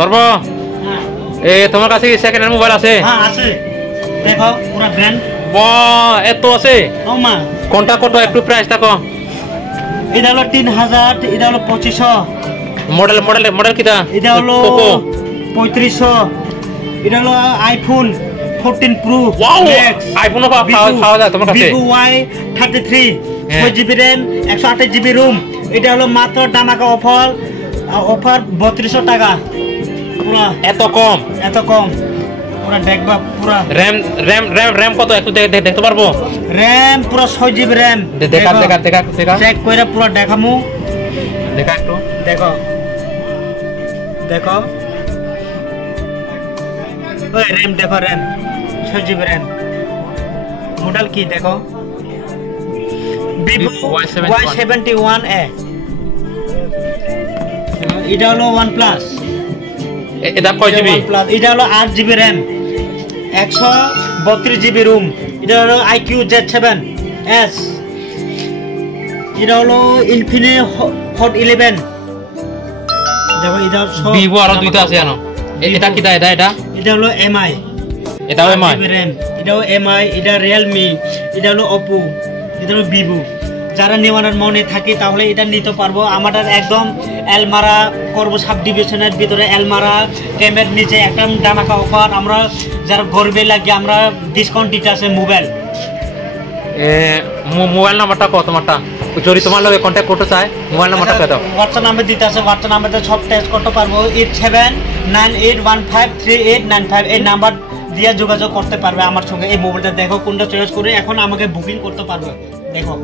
সর্ব এ তোমার কাছে সেকেন্ড হ্যান্ড মোবাইল আছে? হ্যাঁ আছে, দেখো পুরো ব্র্যান্ড। বাহ, এত আছে? ওমা কোনটা কত একটু প্রাইস দেখো। এটা হলো 3000, এটা হলো 2500। মডেল মডেল মডেল কিটা? এটা হলো পোকো 3500। এটা হলো আইফোন 14 প্রো ওয়াও, ম্যাক্স। আইফোনও পাওয়া যায় তোমার কাছে? Vivo Y33 হ্যাঁ। 6GB RAM 128GB room. এটা হলো মাত্র দামাকা অফার 3200 টাকা। পুরা এত কম? এত কম, পুরা দেখবা পুরা। র‍্যাম র‍্যাম র‍্যাম র‍্যাম কত একটু দেখতে পারবো? RAM পুরা 6GB RAM। দেখা দেখা দেখা দেখা চেক কইরা পুরা দেখামু। দেখা একটু দেখো দেখো, ওই RAM দেখো, RAM 6GB RAM। মডেল কি দেখো, Vivo Y71A। এটা হলো OnePlus। এটা কয় জিবি? এটা হলো 8GB RAM 132GB রুম। এটা হলো IQ Z7S। এটা হলো Infinix Hot 11। দেখো এটা সব Vivo আরো দুইটা আছে জানো? এটা কি দা? এটা এটা হলো MI। এটাও MI? এটাও MI। এটা Realme। এটা হলো Oppo। এটা হলো Vivo। যারা নেওয়ার মনে থাকে তাহলে এটা নিতে পারবো। আমাদের একদম এলমারা করবো, সাব ডিভিশনের ভিতরে এলমারা ক্যামের নিচে একটা দামাকা অফার। আমরা যারা গর্বে লাগে আমরা ডিসকাউন্ট দিতে আছে মোবাইল। মোবাইল নাম্বারটা কত তোমারটা? যদি তোমার লগে কন্ট্যাক্ট করতে চায় মোবাইল নাম্বারটা কত? হোয়াটসঅ্যাপ নাম্বার দিতে আছে, হোয়াটসঅ্যাপ নাম্বারে সব টেস্ট করতে পারবো। 8798153895 এই নাম্বার দিয়ে যোগাযোগ করতে পারবে আমার সঙ্গে। এই মোবাইলটা দেখো কোনটা চয়েস করে এখন আমাকে বুকিং করতে পারবে। দেখো